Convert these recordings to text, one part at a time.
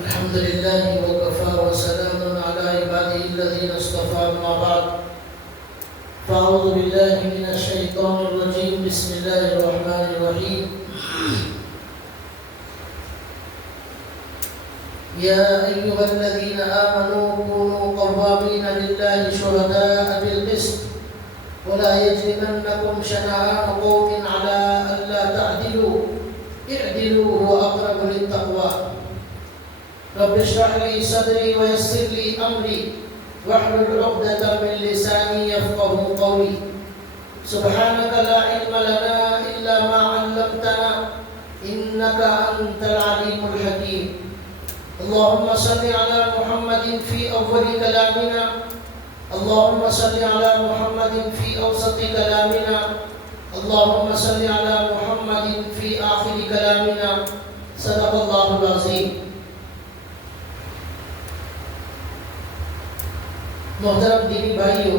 الحمد لله وكفى وسلام على عباده الذين اصطفى أما بعد فأعوذ بالله من الشيطان الرجيم بسم الله الرحمن الرحيم يا أيها الذين آمنوا كونوا قوامين لله شهداء بالقسط ولا يجرمنكم شنآن قوم على ألا تعدلوا اعدلوا هو أقرب للتقوى رب اشرح لي صدري ويسر لي أمري واحلل عقدة من لساني يفقهوا قولي سبحانك لا علم لنا إلا ما علمتنا إنك أنت العليم الحكيم اللهم صل على محمد في أول كلامنا اللهم صل على محمد في أوسط كلامنا اللهم صل على محمد في آخر كلامنا صدق الله العظيم. محترم دینی بھائیوں،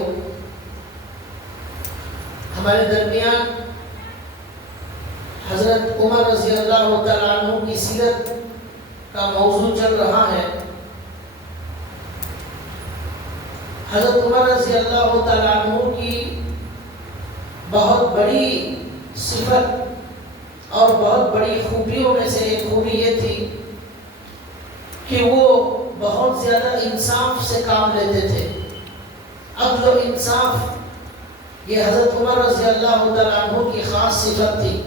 ہمارے درمیان حضرت عمر رضی اللہ تعالیٰ عنہ کی سیرت کا موضوع چل رہا ہے. حضرت عمر رضی اللہ تعالیٰ عنہ کی بہت بڑی صفت اور بہت بڑی خوبیوں میں سے ایک خوبی یہ تھی کہ وہ بہت زیادہ انصاف سے کام لیتے تھے. عدل و انصاف یہ حضرت عمر رضی اللہ تعالیٰ عنہ کی خاص صفت تھی.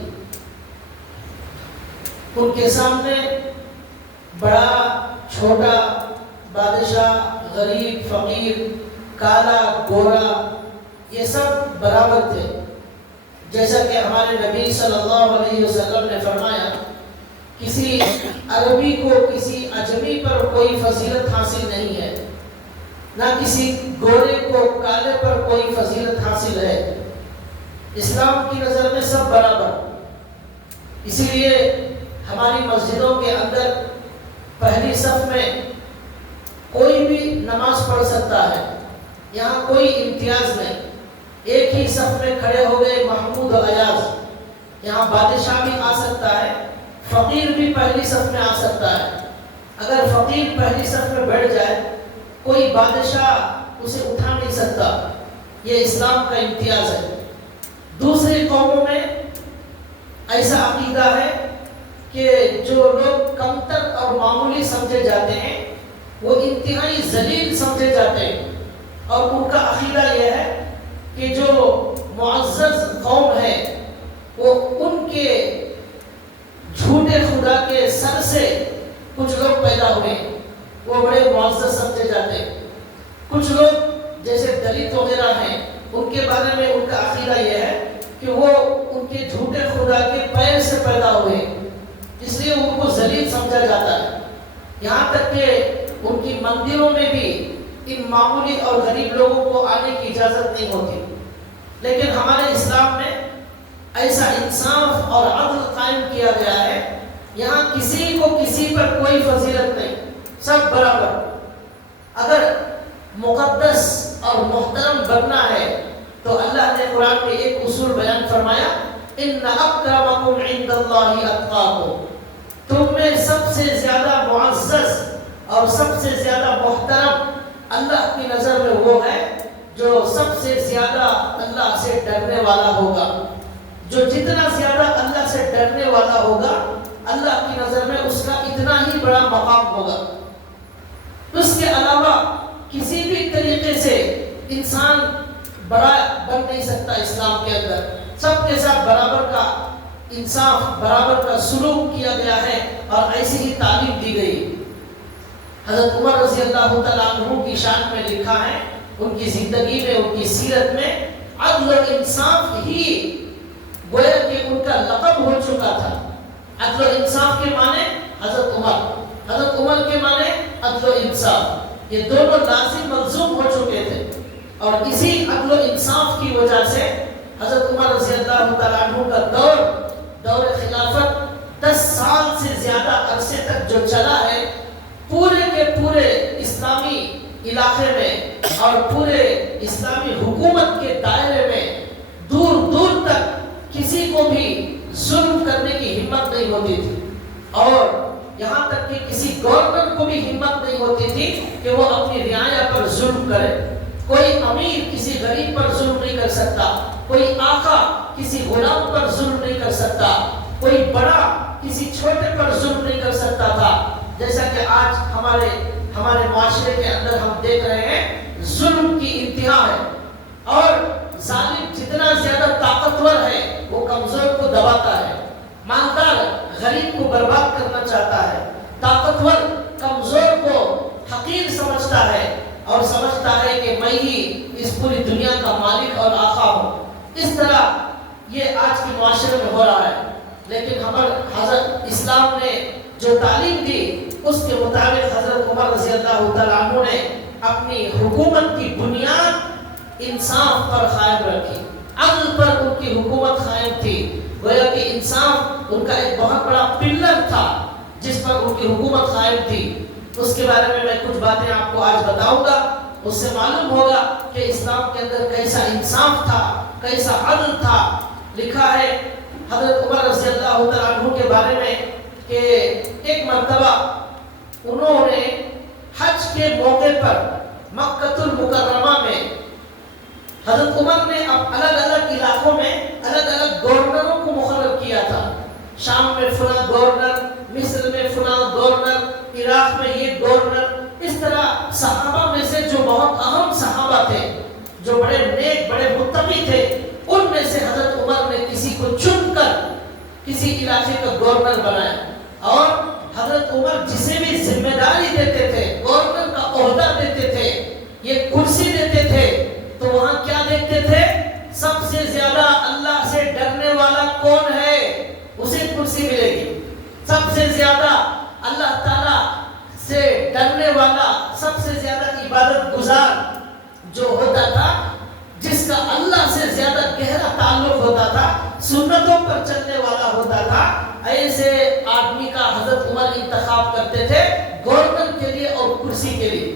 ان کے سامنے بڑا چھوٹا، بادشاہ، غریب، فقیر، کالا، گورا، یہ سب برابر تھے. جیسا کہ ہمارے نبی صلی اللہ علیہ وسلم نے فرمایا، کسی عربی کو کسی اجمی پر کوئی فضیلت حاصل نہیں ہے، نہ کسی گورے کو کالے پر کوئی فضیلت حاصل ہے. اسلام کی نظر میں سب برابر. اسی لیے ہماری مسجدوں کے اندر پہلی صف میں کوئی بھی نماز پڑھ سکتا ہے، یہاں کوئی امتیاز نہیں. ایک ہی صف میں کھڑے ہو گئے محمود و ایاز، یہاں بادشاہ بھی آ سکتا ہے، فقیر بھی پہلی صف میں آ سکتا ہے. اگر فقیر پہلی صف میں بیٹھ جائے کوئی بادشاہ اسے اٹھا نہیں سکتا. یہ اسلام کا امتیاز ہے. دوسری قوموں میں ایسا عقیدہ ہے کہ جو لوگ کمتر اور معمولی سمجھے جاتے ہیں وہ انتہائی ذلیل سمجھے جاتے ہیں، اور ان کا عقیدہ یہ ہے کہ جو معزز قوم ہے وہ ان کے جھوٹے خدا کے سر سے کچھ لوگ پیدا ہوئے، وہ بڑے معزز سمجھے جاتے ہیں. کچھ لوگ جیسے دلت وغیرہ ہیں، ان کے بارے میں ان کا عقیدہ یہ ہے کہ وہ ان کے جھوٹے خدا کے پیر سے پیدا ہوئے، اس لیے ان کو ذلیل سمجھا جاتا ہے. یہاں تک کہ ان کی مندروں میں بھی ان معمولی اور غریب لوگوں کو آنے کی اجازت نہیں ہوتی. لیکن ہمارے اسلام میں ایسا انصاف اور عدل قائم کیا گیا ہے، یہاں کسی کو کسی پر کوئی فضیلت نہیں، سب برابر. اگر مقدس اور محترم بننا ہے تو اللہ نے قرآن میں ایک اصول بیان فرمایا، ان اکرمکم عند اللہ اتقاکم. تم میں سب سے زیادہ معزز اور سب سے زیادہ محترم اللہ کی نظر میں وہ ہے جو سب سے زیادہ اللہ سے ڈرنے والا ہوگا. جو جتنا زیادہ اللہ سے ڈرنے والا ہوگا اللہ کی نظر میں اس کا اتنا ہی بڑا مقام ہوگا. اس کے علاوہ کسی بھی طریقے سے انسان بڑا بن نہیں سکتا. اسلام کے اندر سب کے ساتھ برابر کا انصاف، برابر کا سلوک کیا گیا ہے اور ایسی ہی تعلیم دی گئی. حضرت عمر رضی اللہ تعالیٰ عنہ کی شان میں لکھا ہے، ان کی زندگی میں، ان کی سیرت میں عدل و انصاف ہی گویا کہ ان کا لقب ہو چکا تھا. عدل و انصاف کے معنی حضرت عمر کے معنی عدل و انصاف، یہ دونوں لازم ملزوم ہو چکے تھے. اور اسی عدل و انصاف کی وجہ سے حضرت عمر رضی اللہ تعالیٰ عنہ کا دور خلافت 10 سال سے زیادہ عرصے تک جو چلا ہے، پورے کے پورے اسلامی علاقے میں اور پورے اسلامی حکومت کے دائرے میں دور دور تک کسی کو بھی ظلم کرنے کی ہمت نہیں ہوتی تھی. اور یہاں تک کہ کسی گورنر کو بھی ہمت نہیں ہوتی تھی کہ وہ اپنی رعایا پر ظلم کرے. کوئی امیر کسی غریب پر ظلم نہیں کر سکتا, کوئی آقا کسی غلام پر ظلم نہیں کر سکتا, کوئی بڑا کسی چھوٹے پر ظلم نہیں کر سکتا تھا. جیسا کہ آج ہمارے معاشرے کے اندر ہم دیکھ رہے ہیں ظلم کی انتہا ہے, اور ظالم جتنا زیادہ طاقتور ہے وہ کمزور کو دباتا ہے, مالدار غریب کو برباد کرنا چاہتا ہے, طاقتور کمزور کو حقیر سمجھتا ہے اور سمجھتا ہے کہ میں ہی اس پوری دنیا کا مالک اور آقا ہوں. اس طرح یہ آج کے معاشرے میں ہو رہا ہے. لیکن ہمارے حضرت اسلام نے جو تعلیم دی اس کے مطابق حضرت عمر رضی اللہ تعالیٰ عنہ نے اپنی حکومت کی بنیاد انصاف پر قائم رکھی, عدل پر ان کی حکومت قائم تھی. گویا کہ انصاف ان کا ایک بہت بڑا پلر تھا جس پر ان کی حکومت قائم تھی. اس کے بارے میں کچھ باتیں آپ کو آج بتاؤں گا, اس سے معلوم ہوگا کہ اسلام کے اندر کیسا انصاف تھا, کیسا عدل تھا. لکھا ہے حضرت عمر رضی اللہ تعالیٰ عنہ کے بارے میں کہ ایک مرتبہ انہوں نے حج کے موقع پر مکہ المکرمہ میں حضرت عمر نے اب الگ الگ علاقوں میں الگ الگ گورنروں کو مقرر کیا تھا. شام میں فلاں گورنر, مصر میں فلاں گورنر, عراق میں یہ گورنر. اس طرح صحابہ میں سے جو بہت اہم صحابہ تھے, جو بڑے نیک بڑے متقی تھے, ان میں سے حضرت عمر نے کسی کو چن کر کسی علاقے کا گورنر بنایا. اور حضرت عمر جسے بھی ذمہ داری دیتے تھے, گورنر کا عہدہ دیتے تھے, یہ کرسی دیتے تھے, تو وہاں کیا دیکھتے تھے؟ سب سے زیادہ اللہ سے ڈرنے والا کون ہے اسے کرسی ملے گی. سب سے زیادہ اللہ تعالیٰ سے ڈرنے والا, سب سے زیادہ عبادت گزار جو ہوتا تھا, جس کا اللہ سے زیادہ گہرا تعلق ہوتا تھا, سنتوں پر چلنے والا ہوتا تھا, ایسے آدمی کا حضرت عمر انتخاب کرتے تھے گورنر کے لیے اور کرسی کے لیے.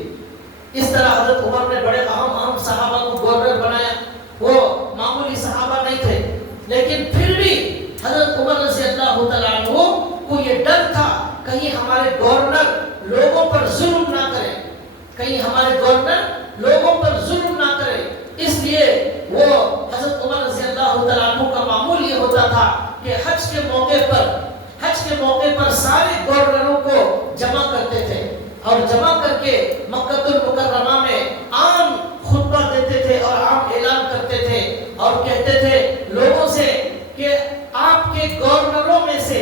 اس طرح حضرت عمر نے بڑے اہم صحابہ کو گورنر بنایا. وہ معمولی صحابہ نہیں تھے, لیکن پھر بھی حضرت عمر رضی اللہ تعالیٰ عنہ کو یہ ڈر تھا کہیں ہمارے گورنر لوگوں پر ظلم نہ کرے, کہیں ہمارے گورنر لوگوں پر ظلم نہ کرے. اس لیے وہ حضرت عمر رضی اللہ تعالیٰ عنہ کا معمول یہ ہوتا تھا کہ حج کے موقع پر سارے گورنروں کو جمع کرتے تھے, اور جمع کر کے مکہ المکرمہ میں عام خطبہ دیتے تھے اور عام اعلان کرتے تھے, اور کہتے تھے لوگوں سے کہ آپ کے گورنروں میں سے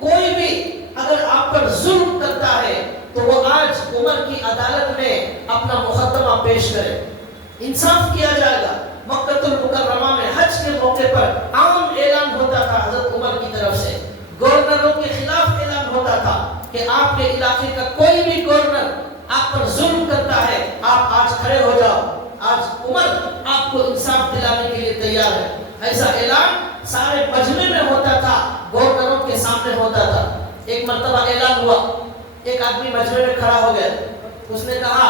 کوئی بھی اگر آپ پر ظلم کرتا ہے تو وہ آج عمر کی عدالت میں اپنا مقدمہ پیش کرے, انصاف کیا جائے گا. مکہ المکرمہ میں حج کے موقع پر عام اعلان ہوتا تھا حضرت عمر کی طرف سے, گورنروں کے خلاف اعلان ہوتا تھا کہ آپ کے علاقے کا کوئی بھی گورنر آپ پر ظلم کرتا ہے, آپ آج کھڑے ہو جاؤ, آج عمر آپ کو انصاف دلانے کے لیے تیار ہے. ایسا اعلان سارے مجمع میں ہوتا تھا, گورنروں کے سامنے ہوتا تھا. ایک مرتبہ اعلان ہوا, ایک آدمی مجمع میں کھڑا ہو گیا, اس نے کہا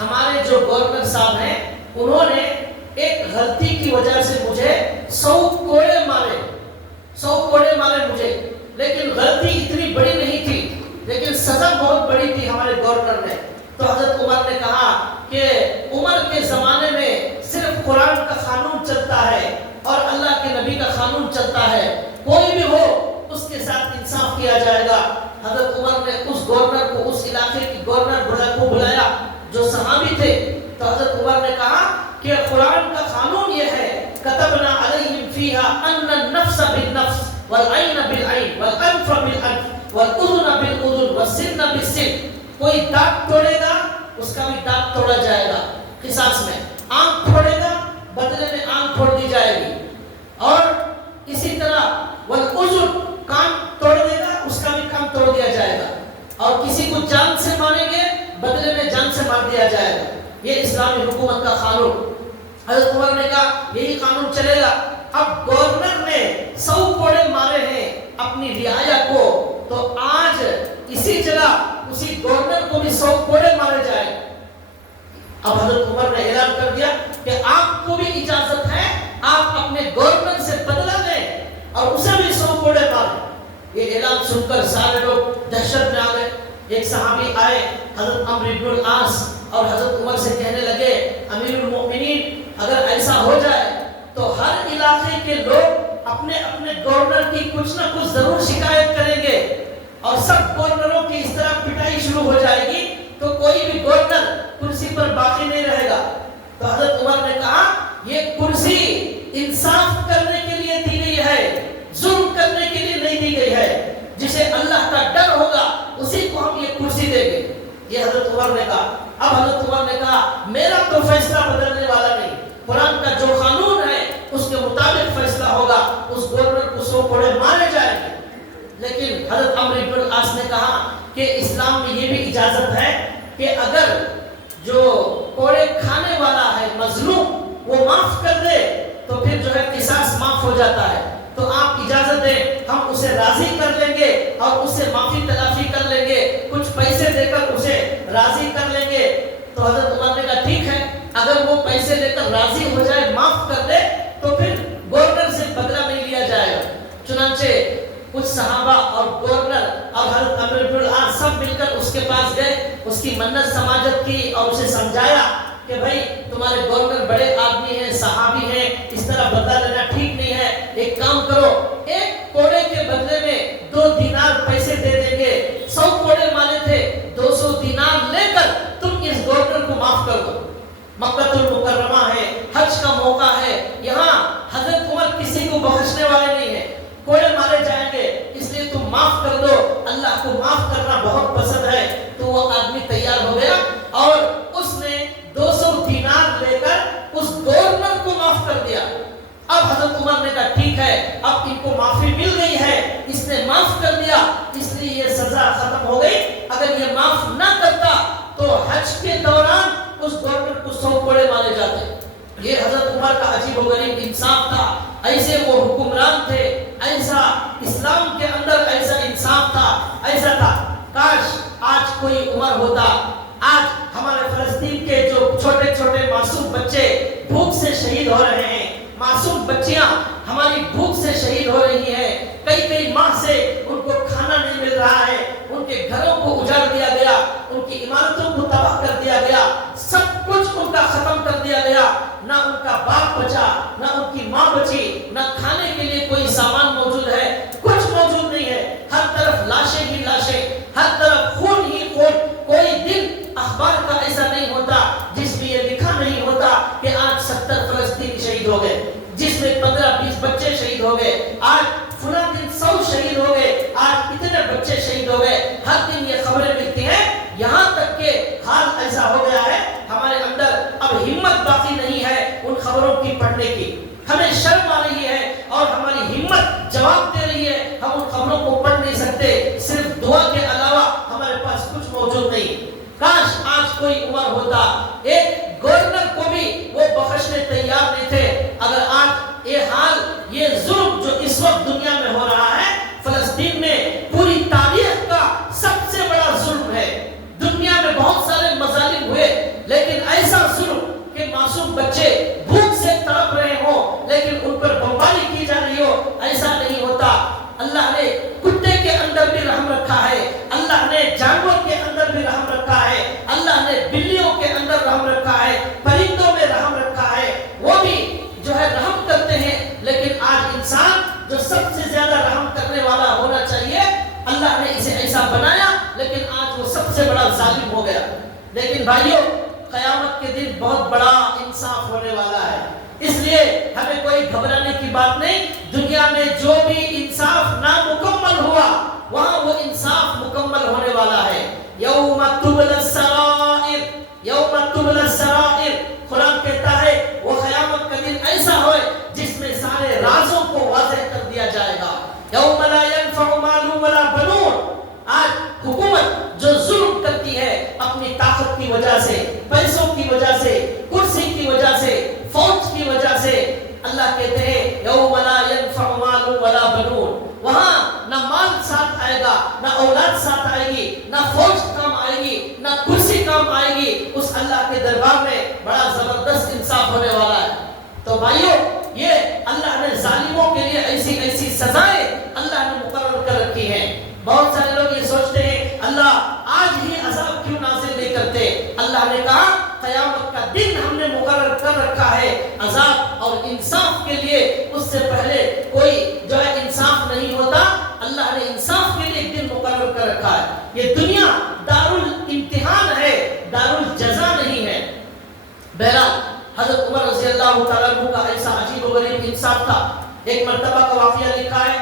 ہمارے جو گورنر صاحب ہیں انہوں نے ایک غلطی کی وجہ سے مجھے 100 کوڑے مارے مجھے, لیکن غلطی اتنی بڑی نہیں تھی, لیکن سزا بہت بڑی تھی ہمارے گورنر نے. تو حضرت عمر نے کہا کہ عمر کے زمانے میں صرف قرآن کا قانون چلتا ہے اور اللہ کے نبی کا قانون چلتا ہے, کوئی بھی ہو اس کے ساتھ انصاف کیا جائے گا. حضرت عمر نے اس گورنر کو, اس علاقے کے گورنر کو بلایا جو صحابی تھے. تو حضرت عمر نے کہا کہ قرآن کا قانون یہ ہے, كتبنا علیہم فیہا ان النفس بالنفس والعین بالعین والانف بالانف والاذن بالاذن والسن بالسن. کوئی دانت توڑے گا اس کا بھی دانت توڑا جائے گا قصاص میں, آنکھ پھوڑے گا بدلے میں آنکھ پھوڑ دی جائے گی, اور اسی طرح والاذن کان توڑ دے گا اس کا بھی کان توڑ دیا جائے گا, اور کسی کو جان سے ماریں گے بدلے میں جان سے مار دیا جائے گا. یہ اسلامی حکومت کا قانون. حضرت عمر نے کہا یہی قانون چلے گا. اب گورنر نے 100 کوڑے مارے ہیں اپنی رعایا کو, تو آج اسی جگہ اسی گورنر کو بھی 100 کوڑے مارے جائیں. اب حضرت عمر نے اعلان کر دیا کہ آپ کو بھی اجازت ہے, آپ اپنے گورنر سے بدلہ لیں اور اسے بھی 100 کوڑے ماریں. یہ اعلان سن کر سارے لوگ دہشت میں آ گئے. ایک صحابی آئے حضرت عمرو بن العاص اور حضرت عمر سے کہنے لگے امیر المؤمنین اگر ایسا ہو جائے تو ہر علاقے کے لوگ اپنے اپنے گورنر کی کچھ نہ کچھ ضرور شکایت کریں گے اور سب گورنروں کی اس طرح پٹائی شروع ہو جائے گی تو کوئی بھی گورنر کرسی پر باقی نہیں رہے گا. تو حضرت عمر نے کہا یہ کرسی انصاف کرنے کے لیے دی گئی ہے, ظلم کرنے کے لیے نہیں دی گئی ہے. جسے اللہ کا ڈر ہوگا اسی کو ہم یہ کرسی دیں گے. یہ حضرت عمر نے کہا. اب حضرت عمر نے کہا میرا تو فیصلہ بدلنے والا نہیں, قرآن کا جو قانون ہے اس کے مطابق فیصلہ ہوگا, اس گورنر کو 100 کوڑے مارے جائیں گے. لیکن حضرت عمرو بن العاص نے کہا کہ اسلام میں یہ بھی اجازت ہے کہ اگر جو کوڑے کھانے والا ہے مظلوم وہ معاف کر دے تو پھر جو ہے قصاص معاف ہو جاتا ہے. تو آپ اجازت دیں ہم اسے راضی کر لیں گے اور اسے معافی تلافی کر لیں گے, کچھ پیسے دے کر اسے راضی کر لیں گے. تو حضرت عمر نے کہا ٹھیک ہے, اگر وہ پیسے لے کر راضی ہو جائے, معاف کر دے تو پھر گورنر سے بدلہ نہیں لیا جائے گا. چنانچہ کچھ صحابہ اور گورنر اور حضرت عمرو بن العاص سب مل کر اس کے پاس گئے, اس کی منت سماجت کی اور اسے سمجھایا کہ بھائی تمہارے گورنر بڑے آدمی ہیں, صحابی ہیں, اس طرح بدلہ لینا ٹھیک نہیں ہے. ایک کام کرو, ایک کوڑے کے بدلے میں 2 دینار پیسے دے دیں گے. 100 کوڑے مانے تھے, 200 دینار لے کر تم اس گورنر کو معاف کر دو. مکہ المکرمہ ہے, حج کا موقع ہے, یہاں حضرت عمر کسی کو بخشنے والے نہیں ہیں, کوڑے مارے جائیں گے, اس لیے تم معاف کر دو. اللہ کو معاف کرنا بہت پسند ہے. تو وہ آدمی تیار ہو گیا اور اس نے 200 دینار لے کر اس گورنر کو معاف کر دیا. اب حضرت عمر نے کہا ٹھیک ہے, اب ان کو معافی مل گئی ہے, اس نے معاف کر دیا, اس لیے یہ سزا ختم ہو گئی. اگر یہ معاف نہ کرتا تو حج کے دوران اس گورنر کو 100 کوڑے مارے جاتے. یہ حضرت عمر کا عجیب و غریب انصاف تھا. ایسے وہ حکمران تھے, ایسا اسلام کے اندر ایسا انصاف تھا, ایسا تھا. کاش آج کوئی عمر ہوتا. آج ہمارے فلسطین کے جو چھوٹے چھوٹے معصوم بچے بھوک سے شہید ہو رہے ہیں, معصوم بچیاں ہماری بھوک سے شہید ہو رہی ہیں, کئی ماہ سے ان کو کھانا نہیں مل رہا ہے, ان کے گھروں کو اجاڑ دیا گیا, ان کی عمارتوں کو تباہ کر دیا گیا, سب کچھ ان کا ختم کر دیا گیا. نہ ان کا باپ بچا, نہ ان کی ماں بچی, نہ کھانے کے لیے کوئی سامان موجود ہے, کچھ موجود نہیں ہے. ہر طرف لاشیں ہی لاشیں, ہر طرف خون ہی خون. کوئی دن اخبار کا ایسا نہیں ہوتا جس میں یہ لکھا نہیں ہوتا کہ آج 70 فلسطینی شہید ہو گئے, جس میں 15-20 بچے شہید ہو گئے, آج فلاں دن 100 شہید ہو گئے, آج اتنے بچے شہید ہو گئے. ہر دن یہ خبریں ملتی ہیں. یہاں تک کہ حال ایسا ہو گیا ہے ہمارے اندر اب ہمت باقی نہیں ہے ان خبروں کی پڑھنے کی. ہمیں شرم آ رہی ہے اور ہماری ہمت جواب دے رہی ہے, ہم ان خبروں کو پڑھ نہیں سکتے. صرف دعا کے علاوہ ہمارے پاس کچھ موجود نہیں. کاش آج کوئی عمر ہوتا, ایک گورنر کو بھی وہ بخشنے تیار نہیں تھے. اگر آج یہ حال, یہ ظلم جو اس وقت دنیا میں ہو رہا ہے, فلسطین میں پوری تاریخ کا سب سے بڑا ظلم ہے. دنیا میں بہت سارے مظالم ہوئے, لیکن ایسا ظلم کہ معصوم بچے بھوک سے تڑپ رہے ہوں لیکن ان پر بمباری کی جا رہی ہو, ایسا نہیں ہوتا. اللہ نے کتے کے اندر بھی رحم رکھا ہے, اللہ نے جانور کے اندر بھی رحم رکھا ہے, اللہ نے بلیوں کے اندر رحم رکھا ہے, پرندوں میں رحم رکھا ہے, وہ بھی جو ہے رحم کرتے ہیں. لیکن آج انسان جو سب سے زیادہ رحم کرنے والا ہونا چاہیے, اللہ نے اسے ایسا بنایا لیکن آج وہ سب سے بڑا ظالم ہو گیا. لیکن بھائیوں, قیامت کے دن بہت بڑا انصاف ہونے والا ہے, اس لیے ہمیں کوئی گھبرانے کی بات نہیں. دنیا میں جو بھی انصاف نامکمل ہوا وہاں وہ انصاف مکمل ہونے والا ہے. یوم تبلی السرائر, یوم تبلی السرائر, قرآن کہتا ہے وہ قیامت کا دن ایسا ہوئے جس میں سارے رازوں کو واضح کر دیا جائے گا. یوم لا ينفع مال ولا بنون. آج حکومت جو ظلم کرتی ہے اپنی طاقت کی وجہ سے, پیسوں کی وجہ سے, کرسی کی وجہ سے, فوج کی وجہ سے, اللہ کہتے ہیں یوم لا ينفع مال ولا بنون. وہاں نہ مال ساتھ آئے گا, نہ اولاد ساتھ آئے گی, نہ فوج کام آئے گی, نہ کرسی کام آئے گی. اس اللہ کے دربار میں بڑا زبردست انصاف ہونے والا ہے. تو بھائیوں, یہ اللہ نے ظالموں کے لیے ایسی ایسی سزائیں اللہ نے مقرر کر رکھی انصاف کے لیے اس سے پہلے کوئی جو ہے انصاف نہیں ہوتا. اللہ نے انصاف کے لیے ایک دن مقرر کر رکھا ہے. یہ دنیا دار الامتحان ہے, دار الجزا نہیں ہے. بہرحال حضرت عمر رضی اللہ تعالیٰ عنہ کا ایسا عجیب و غریب انصاف تھا. ایک مرتبہ کا واقعہ لکھا ہے,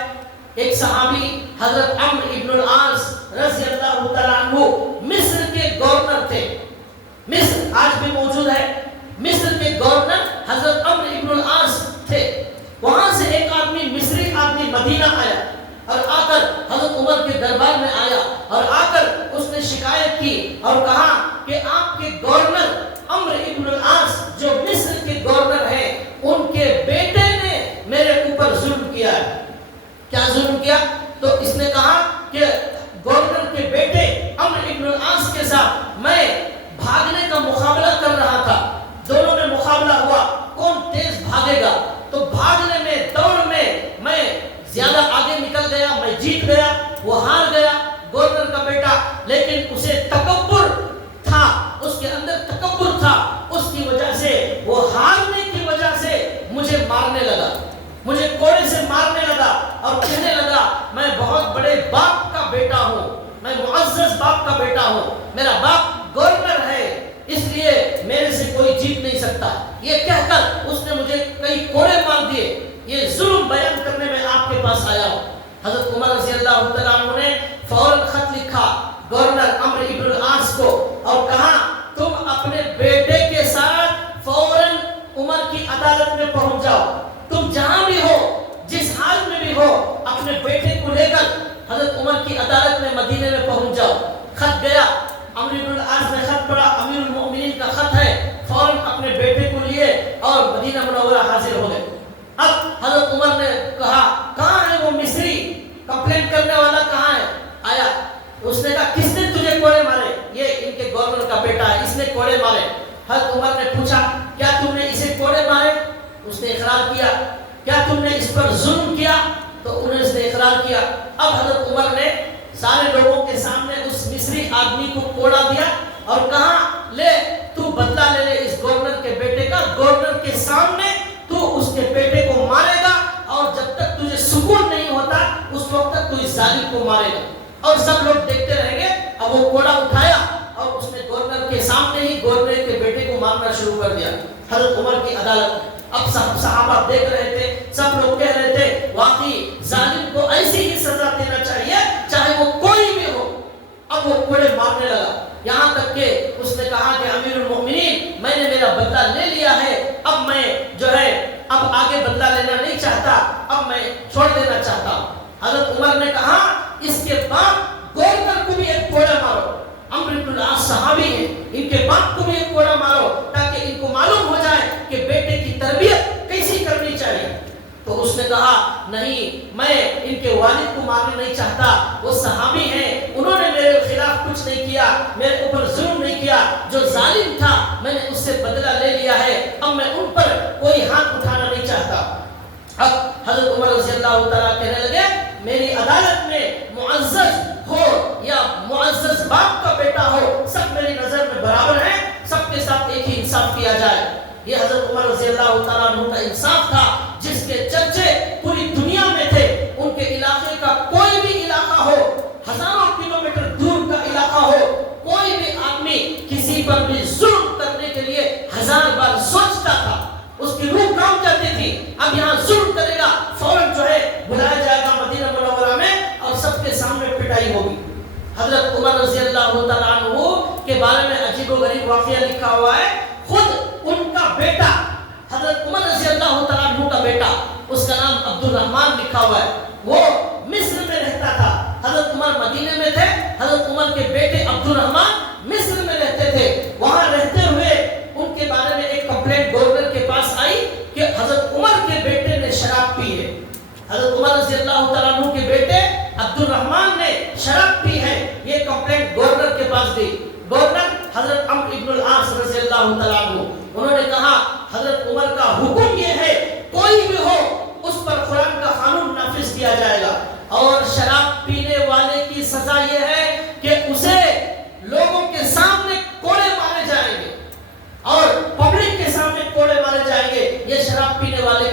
ایک صحابی حضرت عمرو ابن العاص رضی اللہ تعالیٰ عنہ مصر کے گورنر تھے. مصر آج بھی موجود ہے. مصر کے گورنر حضرت عمرو ابن العاص تھے. وہاں سے ایک آدمی, مصری آدمی مدینہ آیا اور آ کر حضرت عمر کے دربار میں آیا اور آ کر اس نے شکایت کی اور کہا کہ آپ کے گورنر عمرو ابن العاص جو مصر کے گورنر ہیں, ان کے بیٹے نے میرے اوپر ظلم کیا ہے. کیا ظلم کیا؟ تو اس نے کہا کہ گورنر کے بیٹے عمرو ابن العاص کے ساتھ میں بھاگنے کا مقابلہ کر رہا تھا. دونوں میں مقابلہ ہوا, کون تیز بھاگے گا. تو بھاگنے میں, دوڑ میں زیادہ آگے نکل گیا, میں جیت گیا, وہ ہار گیا گورنر کا بیٹا. لیکن اسے تکبر تھا, اس کے اندر تکبر تھا. اس کی وجہ سے, وہ ہارنے کی وجہ سے مجھے مارنے لگا, مجھے کوڑے سے مارنے لگا اور کہنے لگا میں بہت بڑے باپ کا بیٹا ہوں, میں معزز باپ کا بیٹا ہوں, میرا باپ گورنر ہے, اس لیے میرے سے کوئی جیت نہیں سکتا. یہ کہہ کر اس نے مجھے کئی کوڑے مار دیے. یہ ظلم بیان کرنے میں آپ کے پاس آیا ہوں. حضرت عمر رضی اللہ تعالیٰ عنہ نے فوراً خط لکھا گورنر عمرو ابن العاص کو اور کہا تم اپنے بیٹے کے ساتھ فوراً عمر کی عدالت میں پہنچ جاؤ. تم جہاں بھی ہو, جس حال میں بھی ہو, اپنے بیٹے کو لے کر حضرت عمر کی عدالت میں مدینے میں پہنچ جاؤ. خط گیا, عمرو بن العاص نے خط پڑھا, امیر المؤمنین کا خط ہے. فوراً اپنے بیٹے کو لیے اور مدینہ منورہ حاضر ہو گئے. اب حضرت عمر نے کہا کہاں ہے وہ مصری, کمپلین کرنے والا کہاں ہے؟ آیا. اس نے کہا کس نے تجھے کوڑے مارے؟ یہ ان کے گورنر کا بیٹا ہے, اس نے کوڑے مارے. حضرت عمر نے پوچھا کیا تم نے اسے کوڑے مارے؟ اس نے اقرار کیا. کیا تم نے اس پر ظلم کیا؟ تو انہوں نے اس نے اقرار کیا. اب حضرت عمر نے سارے لوگوں کے سامنے اس مصری آدمی کو کوڑا دیا اور کہا لے تو بدلہ لے لے اس گورنر کے بیٹے کا. گورنر کے سامنے تو اس کے بیٹے کو مارے گا اور جب تک تجھے سکون نہیں ہوتا اس وقت تک تو اس ظالم کو مارے گا. اور سب لوگ دیکھتے رہیں گے. اب وہ کوڑا اٹھایا اور اس نے گورنر کے سامنے ہی گورنر کے بیٹے کو مارنا شروع کر دیا حضرت عمر کی عدالت میں. اب صحابہ دیکھ رہے تھے, سب لوگ کہہ رہے تھے واقعی ظالم کو ایسی ہی سزا دینا چاہیے چاہے وہ کوئی بھی ہو. اب وہ کوڑے مارنے لگا, یہاں تک کہ اس نے کہا کہ امیر المؤمنین میں نے میرا بدلہ لے لیا ہے, اب میں جو ہے اب آگے بدلہ لینا نہیں چاہتا, اب میں چھوڑ دینا چاہتا ہوں. حضرت عمر نے کہا اس کے بعد گورنر کو بھی ایک کوڑا مارو. عمرو بن العاص صحابی ہیں, ان کے باپ کو بھی ایک کوڑا مارو تاکہ ان کو معلوم ہو جائے کہ بیٹے کی تربیت کیسی کرنی چاہیے. تو اس نے کہا نہیں, میں ان کے والد کو مارنا نہیں چاہتا, وہ صحابی ہیں, انہوں نے میرے خلاف کچھ نہیں کیا, میرے اوپر ظلم نہیں کیا, جو ظالم تھا میں نے اس سے بدلہ لے لیا ہے, اب میں ان پر کوئی ہاتھ اٹھانا نہیں چاہتا. اب حضرت عمر رضی اللہ تعالیٰ کہنے لگے میری عدالت میں معزز ہو یا معزز باپ کا بیٹا ہو, سب میری نظر میں برابر ہیں, سب کے ساتھ ایک ہی انصاف کیا جائے. یہ حضرت عمر رضی اللہ تعالیٰ عنہ کا انصاف تھا جس کے چرچے پوری دنیا میں تھے. ان کے علاقے کا کوئی بھی علاقہ ہو, ہزاروں کلومیٹر دور کا علاقہ ہو, کوئی بھی آدمی کسی پر بھی ظلم کرنے کے لیے 1000 بار سوچتا تھا, اس کی روح کام کرتی تھی. اب یہاں ظلم کرے گا فوراً جو ہے بلایا جائے گا مدینہ منورہ میں اور سب کے سامنے پٹائی ہوگی. حضرت عمر رضی اللہ تعالیٰ عنہ کے بارے میں عجیب و غریب واقعہ لکھا ہوا ہے. خود ان کا بیٹا حضرت عمر رضی اللہ تعالیٰ عنہ کا بیٹا, اس کا نام عبد الرحمن لکھا ہوا ہے, وہ مصر میں رہتا تھا. حضرت عمر مدینے میں تھے, حضرت عمر کے بیٹے عبد الرحمن مصر میں رہتے تھے. وہاں رہتے ہوئے ان کے بارے میں ایک کمپلینٹ گورنر کے پاس آئی کہ حضرت عمر کے بیٹے نے شراب پی ہے. حضرت عمر رضی اللہ تعالیٰ عنہ کے بیٹے عبد الرحمن نے شراب پی ہے, یہ کمپلینٹ گورنر کے پاس دی. گورنر حضرت عمرو ابن العاص رضی اللہ تعالیٰ عنہ, انہوں نے کہا حضرت عمر کا حکم یہ ہے کوئی بھی ہو اس پر قرآن کا قانون نافذ کیا جائے گا, اور شراب پینے والے کی سزا یہ ہے کہ اسے لوگوں کے سامنے کوڑے مارے جائیں گے اور پبلک کے سامنے کوڑے مارے جائیں گے. یہ شراب پینے والے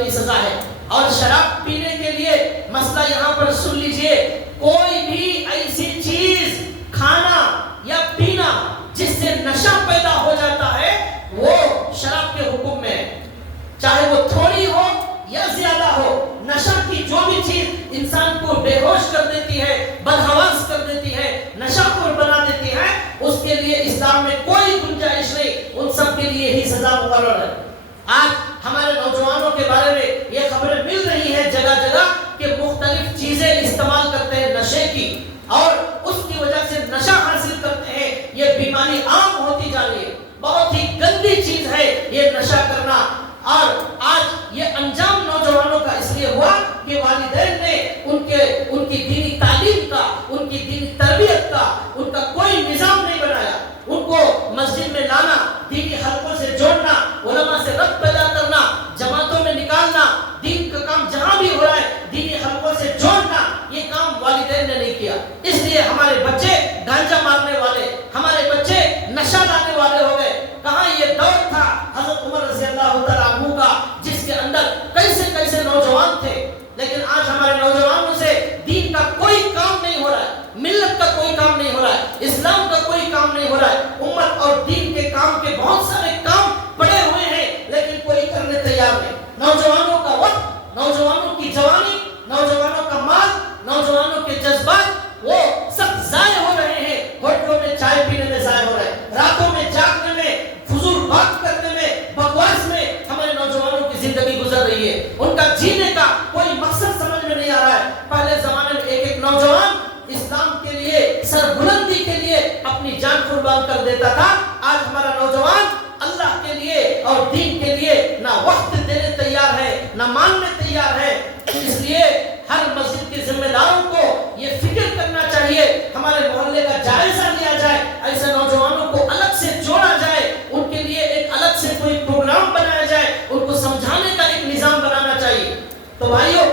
اور آج یہ انجام نوجوانوں کا اس لیے ہوا کہ والدین نے ان کی دینی تعلیم کا، ان کی دینی تربیت کا ان کا کوئی نظام نہیں بنایا. ان کو مسجد میں لانا، دینی حلقوں سے جوڑنا، علماء سے ربط پیدا کرنا، جماعتوں میں نکالنا، دین کا کام جہاں بھی ہو رہا ہے دینی حلقوں سے جوڑنا، یہ کام والدین نے نہیں کیا. اس لیے ہمارے بچے گانجا مارنے والے، ہمارے بچے نشہ لانے والے ہو گئے. کہاں یہ دور تھا حضرت عمر رضی اللہ تعالیٰ عنہ کا جس کے اندر کیسے نوجوان تھے، لیکن آج ہمارے نوجوانوں سے دین کا کوئی کام نہیں ہو رہا ہے، ملت کا کوئی کام نہیں ہو رہا ہے، اسلام کا کوئی کام نہیں ہو رہا ہے. امت اور دین کے کام کے بہت سارے کام پڑے ہوئے ہیں لیکن کوئی کرنے تیار نہیں. نوجوانوں کا وقت، نوجوانوں کی جوانی، نوجوانوں کا مال، نوجوانوں کے جذبات وہ سب ضائع ہو رہے ہیں. ہوٹلوں میں چائے پینے میں ضائع ہو رہے ہیں، راتوں میں جاگنے میں، فضول بات کرنے میں، بکواس میں ہمارے نوجوانوں کی زندگی گزر رہی ہے. ان کا جینے کا کوئی مقصد سمجھ میں نہیں آ رہا ہے. پہلے زمانے میں ایک نوجوان اسلام کے لیے، سربلندی کے لیے اپنی جان قربان کر دیتا تھا. آج ہمارا نوجوان اللہ کے لیے اور دین کے لیے نہ وقت دینے تیار ہے، نہ ماننے تیار ہے. اس لیے ہر مسجد کے ذمہ داروں کو یہ فکر کرنا چاہیے، ہمارے محلے کا جائزہ لیا جائے، ایسے نوجوانوں کو الگ سے جوڑا جائے، ان کے لیے ایک الگ سے کوئی پروگرام بنایا جائے، ان کو سمجھانے کا ایک نظام بنانا چاہیے. تو بھائیوں،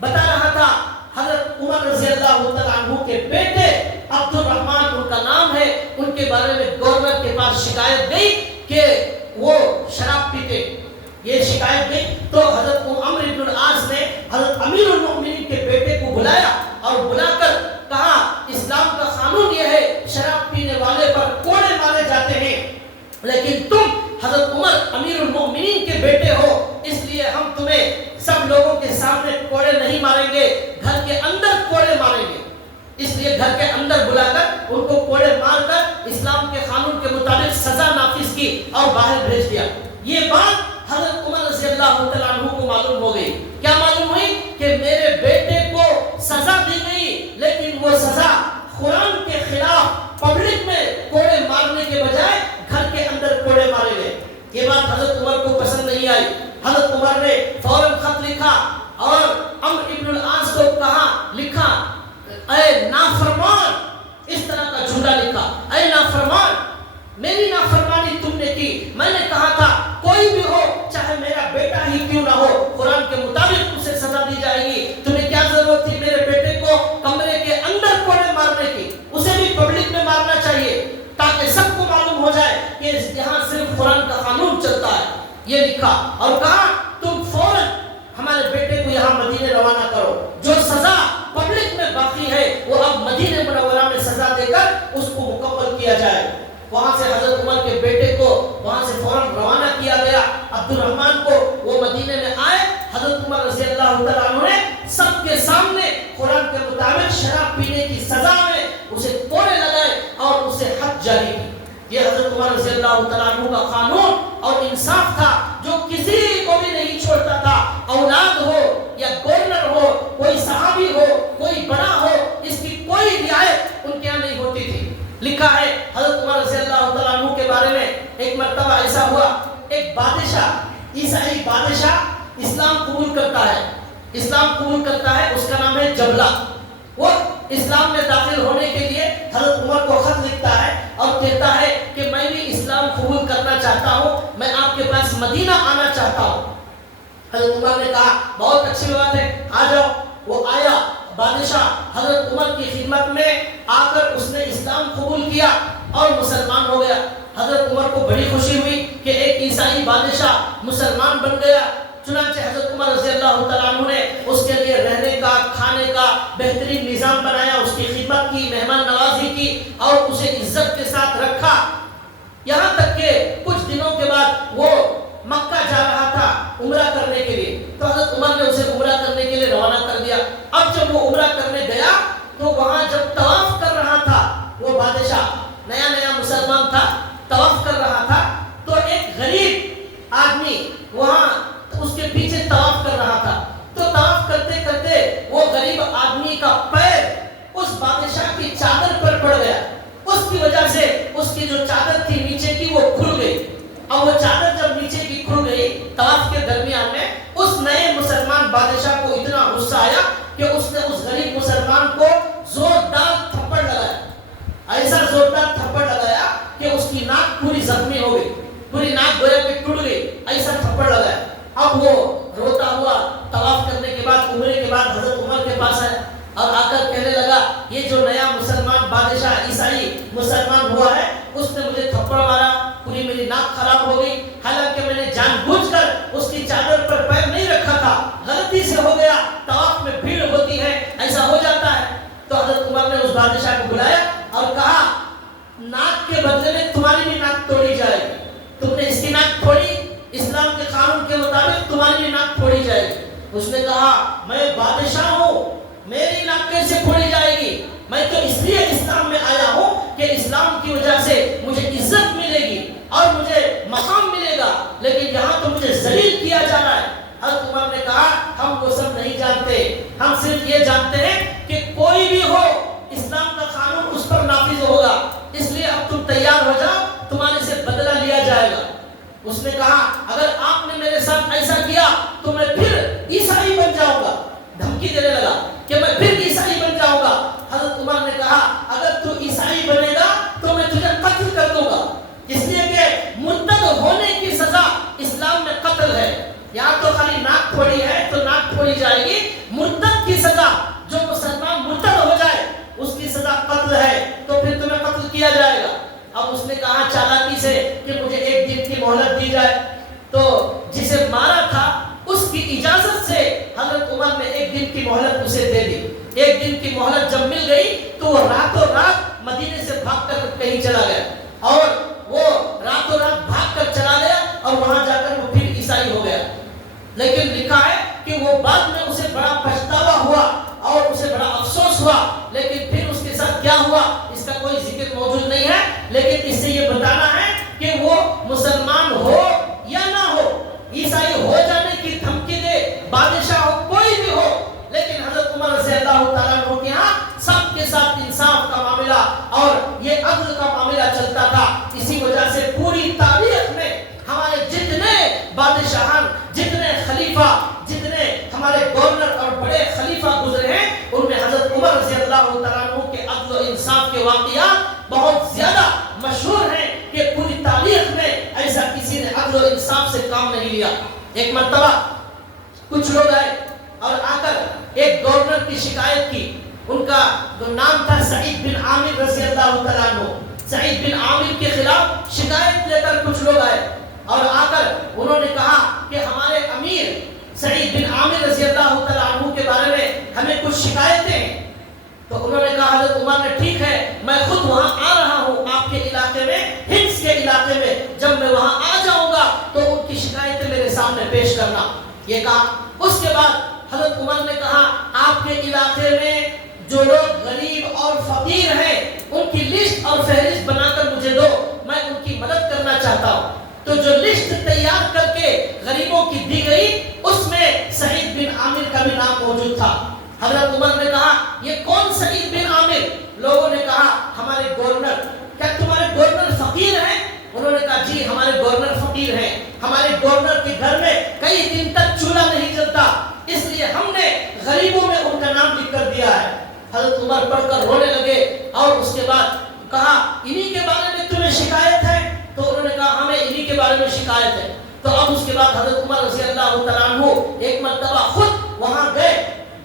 بتا رہا تھا حضرت عمر رضی اللہ تعالیٰ عنہ کے بیٹے عبد الرحمن ان کا نام ہے، ان کے بارے میں گورنر کے پاس شکایت گئی کہ وہ شراب پیتے. یہ شکایت گئی تو حضرت عمرو بن العاص نے حضرت امیر المؤمنین کے بیٹے کو بلایا اور بلا کر کہا اسلام کا قانون یہ ہے شراب پینے والے پر کوڑے مارے جاتے ہیں، لیکن تم حضرت عمر امیر المؤمنین کے بیٹے ہو، اس لیے ہم تمہیں سب لوگوں کے سامنے کوڑے نہیں ماریں گے، گھر کے اندر کوڑے ماریں گے. اس لیے گھر کے اندر بلا کر ان کو کوڑے مار کر اسلام کے قانون کے مطابق سزا نافذ کی اور باہر بھیج دیا. یہ بات حضرت عمر رضی اللہ تعالیٰ عنہ کو معلوم ہو گئی. کیا معلوم ہوئی؟ کہ میرے بیٹے کو سزا دی گئی، لیکن وہ سزا قرآن کے خلاف پبلک میں کوڑے مارنے کے بجائے گھر کے اندر کوڑے مارے گئے. یہ بات حضرت عمر کو پسند نہیں آئی. حضرت عمر نے فوراً خط لکھا اور عمرو بن العاص کو کہا، لکھا اے نافرمان، اس طرح کا جملہ لکھا، اے نافرمان، میری نافرمانی تم نے کی. میں نے کہا تھا کوئی بھی ہو، چاہے میرا بیٹا ہی کیوں نہ ہو، قرآن کے مطابق اسے سزا دی جائے گی. تمہیں کیا ضرورت تھی میرے بیٹے کو کمرے کے اندر کوڑے مارنے کی؟ اسے بھی پبلک میں مارنا چاہیے تاکہ سب کو معلوم ہو جائے کہ یہاں صرف قرآن کا قانون چلتا ہے. یہ لکھا اور کہا تم فوراً ہمارے بیٹے کو یہاں مدینے روانہ کرو. جو سزا پبلک میں باقی ہے وہ اب مدینے منورہ میں سزا دے کر اس کو مکمل کیا جائے. وہاں سے حضرت عمر کے بیٹے کو وہاں سے فوراً روانہ کیا گیا. عبد الرحمن کو وہ مدینے میں آئے. حضرت عمر رضی اللہ تعالیٰ عنہ نے سب کے سامنے قرآن کے مطابق شراب پینے کی سزا میں اسے کوڑے لگائے اور اسے حد جاری کی. یہ حضرت عمر رضی اللہ تعالیٰ عنہ کا قانون اور انصاف تھا جو کسی کو بھی نہیں چھوڑتا تھا. اولاد ہو یا گورنر ہو، کوئی صحابی ہو، کوئی بڑا ہو، اس کی کوئی رعایت ان کے یہاں نہیں ہوتی تھی. لکھا ہے حضرت عمر رضی اللہ تعالیٰ عنہ کے بارے میں ایک مرتبہ ایسا ہوا، ایک بادشاہ، عیسائی بادشاہ اسلام قبول کرتا ہے. اسلام قبول کرتا ہے، اس کا نام ہے جبلہ. وہ اسلام میں داخل ہونے کے لیے حضرت عمر کو خط لکھتا ہے اور کہتا ہے کہ میں بھی اسلام قبول کرنا چاہتا ہوں، میں آپ کے پاس مدینہ آنا چاہتا ہوں. حضرت عمر نے کہا بہت اچھی بات ہے، آ جاؤ. وہ آیا. بادشاہ حضرت عمر کی خدمت میں آ کر اس نے اسلام قبول کیا اور مسلمان ہو گیا. حضرت عمر کو بڑی خوشی ہوئی کہ ایک عیسائی بادشاہ مسلمان بن گیا. چنانچہ حضرت عمر رضی اللہ تعالیٰ عنہ نے اس کے لیے رہنے کا، کھانے کا بہترین نظام بنایا، اس کی خدمت کی، مہمان نوازی کی اور اسے عزت کے ساتھ رکھا. یہاں تک کہ کچھ دنوں کے بعد وہ مکہ جا رہا تھا عمرہ کرنے کے لیے، تو حضرت عمر نے اسے عمرہ کرنے کے لیے روانہ کر دیا. اب جب وہ عمرہ کرنے گیا تو وہاں جب طواف کر رہا تھا، وہ بادشاہ نیا نیا مسلمان تھا، طواف کر رہا تھا، تو ایک غریب آدمی وہاں اس کے پیچھے طواف کر رہا تھا. تو طواف کرتے کرتے وہ غریب آدمی کا پیر اس بادشاہ کی چادر پر پڑ گیا. اس کی وجہ سے اس کی جو چادر تھی نیچے کی وہ کھل گئی. اب وہ چادر جب نیچے کی کھل گئی طواف کے درمیان میں اس نئے مسلمان بادشاہ کو اتنا غصہ آیا کہ اس نے اس غریب مسلمان کو زوردار تھپڑ لگایا، ایسا زوردار تھپڑ لگایا کہ اس کی ناک پوری زخمی ہو گئی، پوری ناک گویا کہ ٹوٹ گئی، ایسا تھپڑ لگایا۔ اب وہ روتا ہوا طواف کرنے کے بعد، عمرے کے بعد حضرت عمر کے پاس آیا اور آ کر کہنے لگا یہ جو نیا مسلمان بادشاہ عیسائی مسلمان ہوا ہے اس نے مجھے تھپڑ مارا، پوری میری ناک خراب ہو گئی، حالانکہ میں نے جان بوجھ کر اس کی چادر پر پیر نہیں رکھا تھا، غلطی سے ہو گیا، طواف میں بھیڑ ہوتی ہے ایسا ہو جاتا ہے۔ تو حضرت عمر نے اس بادشاہ کو بلایا اور کہا ناک کے بدلے میں تمہاری بھی ناک توڑی جائے گی، تم نے اس کی ناک پھوڑی، اسلام کے قانون کے مطابق تمہاری بھی ناک پھوڑی جائے گی۔ اس نے کہا میں بادشاہ ہوں، میری ناک کیسے پھوڑی جائے گی؟ میں تو اس لیے اسلام میں آیا ہوں کہ اسلام کی وجہ سے مجھے عزت ملے گی اور مجھے مقام ملے گا، لیکن یہاں تو مجھے ذلیل کیا جا رہا ہے۔ حضرت عمر نے کہا ہم وہ سب نہیں جانتے، ہم صرف یہ جانتے ہیں کہ کوئی بھی ہو اسلام کا قانون اس پر نافذ ہوگا، اس لیے اب تم تیار ہو جاؤ، تمہارے سے بدلہ لیا جائے گا۔ اس نے کہا اگر آپ نے میرے ساتھ ایسا کیا تو میں پھر عیسائی بن جاؤں گا، دھمکی دینے لگا کہ میں پھر عیسائی بن جاؤں گا۔ حضرت عمر نے کہا اگر تو عیسائی بنے گا تو میں تجھے قتل کر دوں گا، اس لیے کہ مرتد ہونے کی سزا اسلام میں قتل ہے، یا تو خالی ناک پھوڑی ہے تو ناک پھوڑی جائے گی، مرتد کی سزا جو مسلمان مرتد ہو جائے اس کی سزا قتل ہے، تو پھر تمہیں قتل کیا جائے گا۔ اب اس نے کہا چالاکی سے کہ مجھے ایک دن کی مہلت دی جائے، تو جسے مارا تھا اس کی اجازت سے حضرت عمر نے ایک دن کی مہلت اسے دے دی۔ ایک دن کی مہلت جب مل گئی تو وہ راتوں رات مدینے سے بھاگ کر کہیں چلا گیا، اور وہ راتوں رات بھاگ کر چلا گیا اور وہاں جا کر وہ پھر عیسائی ہو گیا۔ لیکن لکھا ہے کہ وہ بعد میں اسے بڑا پچھتاوا ہوا اور اسے بڑا افسوس ہوا، لیکن پھر اس کے ساتھ کیا ہوا اس کا کوئی ذکر موجود نہیں ہے، لیکن اس سے یہ بتانا ہے کہ وہ مسلمان ہو یا نہ ہو، عیسائی ہو جانے کی دھمکی دے، بادشاہ ہو کوئی بھی ہو، لیکن حضرت عمر رضی اللہ تعالیٰ عنہ کے ہاں سب کے ساتھ انصاف کا معاملہ اور یہ عدل کا معاملہ چلتا تھا۔ اسی وجہ سے پوری تاریخ میں ہمارے جتنے بادشاہان، جتنے خلیفہ، جتنے ہمارے گورنر اور بڑے خلیفہ گزرے ہیں، ان میں حضرت عمر رضی اللہ تعالیٰ عنہ کے عدل و انصاف کے واقعات بہت زیادہ مشہور ہیں کہ پوری تاریخ میں ایسا کسی نے عدل و انصاف سے کام نہیں لیا۔ ایک مرتبہ کچھ لوگ آئے اور آ کر ایک گورنر کی شکایت کی، ان کا نام تھا سعید بن عامر رضی اللہ تعالیٰ عنہ۔ سعید بن عامر کے خلاف شکایت لے کر کچھ لوگ آئے اور آ کر انہوں نے کہا کہ ہمارے امیر سعید بن عامر رضی اللہ تعالیٰ عنہ کے بارے میں ہمیں کچھ شکایتیں ہیں۔ تو انہوں نے کہا حضرت عمر نے ٹھیک ہے میں خود وہاں آ رہا ہوں آپ کے علاقے میں، ہنس کے علاقے میں، جب میں وہاں آ جاؤں گا تو ان کی شکایتیں میرے سامنے پیش کرنا، یہ کہا۔ اس کے بعد حضرت عمر نے کہا آپ کے علاقے میں جو لوگ غریب اور فقیر ہیں ان کی لسٹ اور فہرست بنا کر مجھے دو، میں ان کی مدد کرنا چاہتا ہوں۔ تو جو لسٹ تیار کر کے غریبوں کی دی گئی اس میں سعید بن عامر کا بھی نام موجود تھا۔ حضرت عمر نے کہا یہ کون سعید بن عامر؟ لوگوں نے کہا ہمارے گورنر۔ کیا تمہارے گورنر فقیر ہیں؟ انہوں نے کہا جی ہمارے گورنر فقیر ہیں، ہمارے گورنر کے گھر میں کئی دن تک چولہا نہیں جلتا، اس لیے ہم نے غریبوں میں ان کا نام لکھ کر دیا ہے۔ حضرت عمر پڑھ کر رونے لگے اور اس کے بعد کہا انہی کے بارے میں تمہیں شکایت ہے؟ تو انہوں نے کہا ہمیں انہی کے بارے میں شکایت ہے۔ تو اب اس کے بعد حضرت عمر رضی اللہ تعالیٰ عنہ ایک مرتبہ خود وہاں گئے،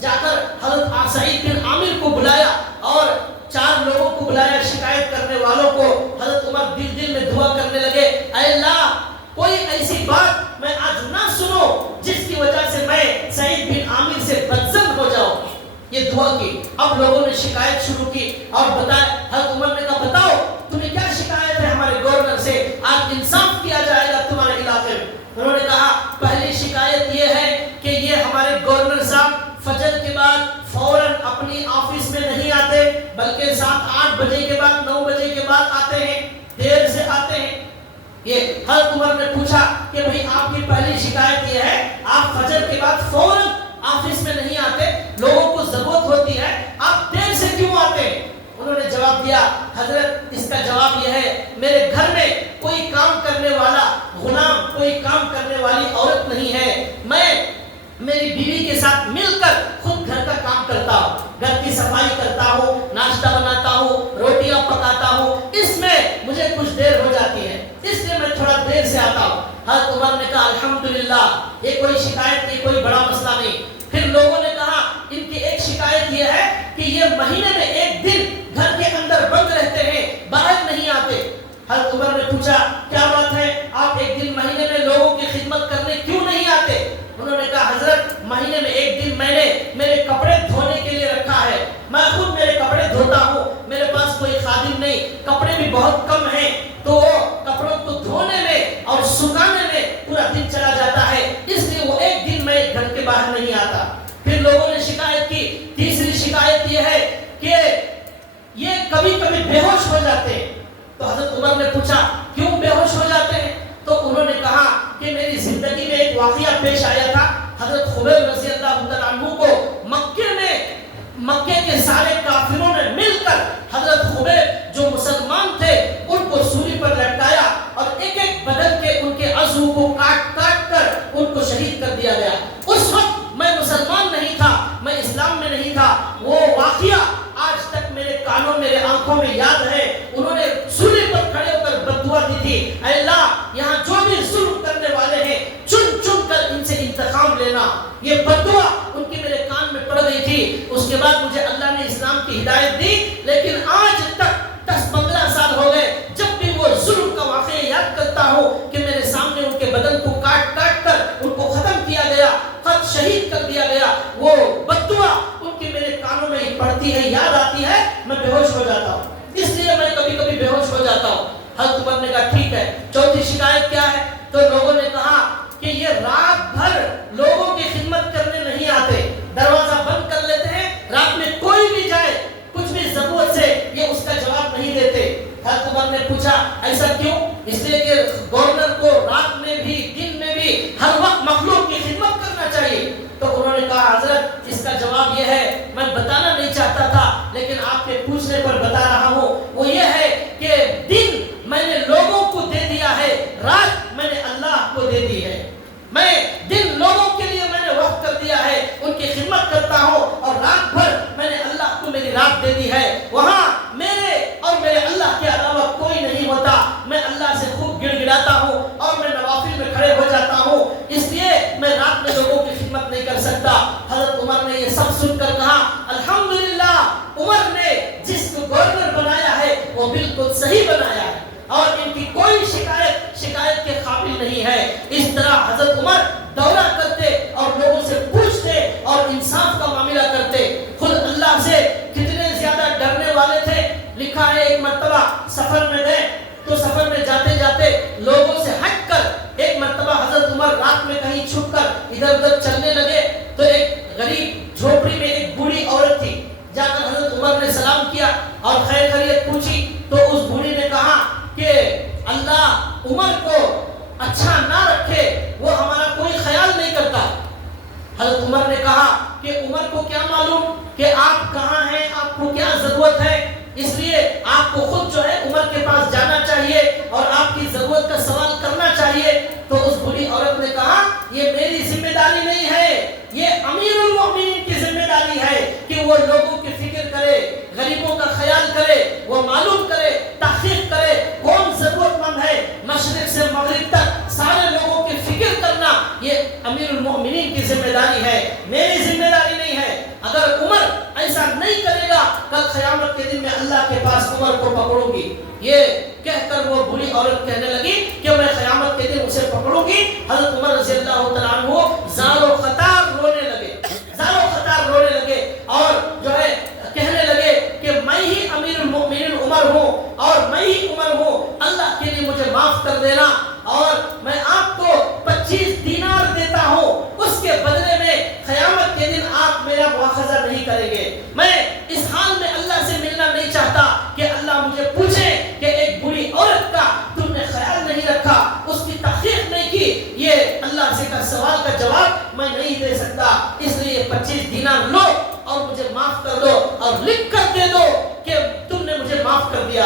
جا کر حضرت سعید بن عامر کو بلایا اور 4 لوگوں کو بلایا شکایت کرنے والوں کو۔ حضرت عمر دل دل میں دعا کرنے لگے اے اللہ کوئی ایسی بات میں آج نہ سنو جس کی وجہ سے میں سعید بن عامر سے بدظن ہو جاؤں، یہ دعا کی۔ اب لوگوں نے شکایت شروع کی اور بتایا، حضرت عمر نے کہا بتاؤ تمہیں کیا شکایت ہے ہمارے گورنر سے، آج انصاف کیا جائے گا تمہارے علاقے میں۔ انہوں نے کہا پہلی شکایت یہ ہے کہ یہ ہمارے گورنر صاحب فجر کے بعد فوراً اپنی آفس میں نہیں آتے، بلکہ 7-8 بجے کے بعد 9 بجے کے بعد آتے ہیں، دیر سے آتے ہیں۔ یہ حضرت عمر نے پوچھا کہ بھئی آپ کی پہلی شکایت یہ ہے آپ فجر کے بعد فوراً آفس میں نہیں آتے، لوگوں کو ضرورت ہوتی ہے، آپ دیر سے کیوں آتے ہیں؟ انہوں نے جواب دیا حضرت اس کا جواب یہ ہے میرے گھر میں کوئی کام کرنے والا غلام، کوئی کام کرنے والی عورت نہیں ہے. میں میری بیوی کے ساتھ مل کر خود گھر کا کام کرتا ہوں، گھر کی صفائی کرتا ہوں، ناشتہ بناتا ہوں، روٹیاں پکاتا ہوں. اس میں مجھے کچھ دیر ہو جاتی ہے، اس لیے میں تھوڑا دیر سے آتا ہوں. حضرت عمر نے کہا الحمدللہ، یہ کوئی شکایت نہیں، کوئی بڑا مسئلہ نہیں. پھر لوگوں نے کہا ان کی ایک شکایت یہ ہے کہ یہ مہینے میں ایک دن گھر کے اندر بند رہتے ہیں، باہر نہیں آتے. حضرت عمر نے پوچھا کیا بات ہے، آپ ایک دن مہینے میں لوگوں کی خدمت کرنے کیوں نہیں آتے؟ انہوں نے کہا حضرت مہینے میں ایک دن میں نے میرے کپڑے دھونے کے لیے رکھا ہے، میں خود میرے کپڑے دھوتا ہوں، میرے پاس کوئی خادم نہیں، کپڑے بھی بہت کم ہیں، تو وہ کپڑوں کو دھونے میں اور سکھانے میں پورا دن چلا جاتا ہے، اس لیے وہ ایک دن میں گھر کے باہر نہیں آتا. پھر لوگوں نے شکایت کی. تیسری شکایت یہ ہے کہ یہ کبھی کبھی بے ہوش ہو جاتے ہیں. تو حضرت عمر نے پوچھا کیوں بے ہوش ہو جاتے ہیں؟ تو انہوں نے کہا کہ میری زندگی میں ایک واقعہ پیش آیا تھا. حضرت خبیب رضی اللہ تعالیٰ عنہ کو مکے کے سارے کافروں نے مل کر حضرت خبیب جو مسلمان تھے ان کو سولی پر لٹکایا اور ایک ایک بدن کے ان کے عضو کو کاٹ کاٹ کر ان کو شہید کر دیا گیا. اس وقت میں مسلمان نہیں تھا، میں اسلام میں نہیں تھا. وہ واقعہ آج تک میرے کانوں میرے آنکھوں میں یاد ہے. انہوں نے سولی پر کھڑے ہو کر بد دعا دی تھی، اے اللہ یہاں جو بھی ظلم کرنے والے ہیں چن چن کر ان سے انتقام لینا. یہ بد دعا ان کی میرے کان میں پڑ گئی تھی. اس کے بعد مجھے اللہ نے اسلام کی ہدایت دی، لیکن آج تک 10-15 سال ہو گئے جب بھی وہ ظلم کا واقعہ یاد کرتا ہوں کہ میرے سامنے ان کے بدن کو کاٹ کاٹ کر ان کو ختم کیا گیا، خود شہید کر دیا گیا، وہ بد دعا ان کی میرے کانوں میں پڑتی ہے، یاد آتی ہے، میں بے ہوش ہو جاتا ہوں. اس لیے میں کبھی کبھی بے ہوش ہو جاتا ہوں. حضرت عمر نے کہا ٹھیک ہے. چوتھی شکایت کیا ہے؟ تو لوگوں نے کہا کہ یہ رات بھر لوگوں کی خدمت کرنے نہیں آتے، دروازہ بند کر لیتے ہیں، رات میں کوئی بھی جائے کچھ بھی ضرورت سے یہ اس کا جواب نہیں دیتے. حضرت عمر نے پوچھا ایسا کیوں؟ اس لیے کہ گورنر کو رات میں بھی دن میں بھی ہر وقت مخلوق کی خدمت کرنا چاہیے. تو انہوں نے کہا حضرت اس کا جواب یہ ہے، میں بتانا نہیں چاہتا تھا لیکن آپ کے پوچھنے پر بتا رہا ہوں. وہ یہ ہے کہ دن میں نے لوگوں کو دے دیا ہے، رات میں نے اللہ کو دے دی ہے. میں دن لوگوں کے لیے میں نے وقف کر دیا ہے، ان کی خدمت کرتا ہوں، اور رات بھر میں نے اللہ کو میری رات دے دی ہے. وہاں میرے اور میرے اللہ کے علاوہ کوئی نہیں ہوتا. میں اللہ سے خوب گڑ گڑاتا ہوں اور میں نوافل میں کھڑے ہو جاتا ہوں، اس لیے میں رات میں لوگوں کی خدمت نہیں کر سکتا. حضرت عمر نے یہ سب سن کر کہا الحمدللہ، عمر نے جس کو گورنر بنایا ہے وہ بالکل صحیح بنایا ہے اور ان کی کوئی شکایت کے قابل نہیں ہے. اس طرح حضرت عمر دورہ کرتے اور لوگوں سے پوچھتے اور انصاف کا معاملہ کرتے. خود اللہ سے کتنے زیادہ ڈرنے والے تھے. لکھا ہے ایک مرتبہ سفر میں گئے تو سفر میں جاتے جاتے لوگوں سے ہٹ کر ایک مرتبہ حضرت عمر رات میں کہیں چھپ کر ادھر ادھر چلنے لگے تو ایک غریب جھوپڑی میں ایک بوڑھی عورت تھی. جا کر حضرت عمر نے سلام کیا اور خیر خیریت پوچھی تو اس بوڑھی نے کہا کہ اللہ عمر کو اچھا نہ رکھے، وہ ہمارا کوئی خیال نہیں کرتا. حضرت عمر نے کہا کہ عمر کو کیا معلوم کہ آپ کہاں ہیں، آپ کو کیا ضرورت ہے، اس لیے آپ کو خود جو ہے عمر کے پاس جانا چاہیے اور آپ کی ضرورت کا سوال کرنا چاہیے. تو اس بڑی عورت نے کہا یہ میری ذمہ داری نہیں ہے، یہ امیر المؤمنین کی ذمہ داری ہے کہ وہ لوگوں کی فکر کرے، غریبوں کا خیال کرے، وہ معلوم کرے، تحقیق کرے کون ضرورت مند ہے. مشرق سے مغرب تک سارے لوگوں کی فکر کرنا یہ امیر المؤمنین کی ذمہ داری ہے، میری ذمہ داری نہیں ہے. اگر عمر ایسا نہیں کرے گا کل قیامت کے دن میں اللہ کے پاس عمر کو پکڑوں گی. یہ کہہ کر وہ بری عورت کہنے لگی کہ میں قیامت کے دن اسے پکڑوں گی. حضرت عمر رضی اللہ تعالیٰ عنہ زار و خطار رونے لگے اور جو ہے کہنے لگے کہ میں ہی امیر المؤمنین عمر ہوں اور میں ہی عمر ہوں، اللہ کے لیے مجھے معاف کر دینا اور میں آپ کو 25 دینار دیتا ہوں، اس کے بدلے میں قیامت کے دن آپ میرا مواخذہ نہیں کریں گے. میں اس حال میں اللہ سے ملنا نہیں چاہتا کہ اللہ مجھے پوچھے کہ ایک بری عورت کا تم نے خیال نہیں رکھا، اس کی تحقیق نہیں کی. یہ اللہ سے کا سوال کا جواب میں نہیں دے سکتا، اس لیے 25 دینار لو اور مجھے معاف کر دو اور لکھ کر دے دو کہ تم نے مجھے معاف کر دیا.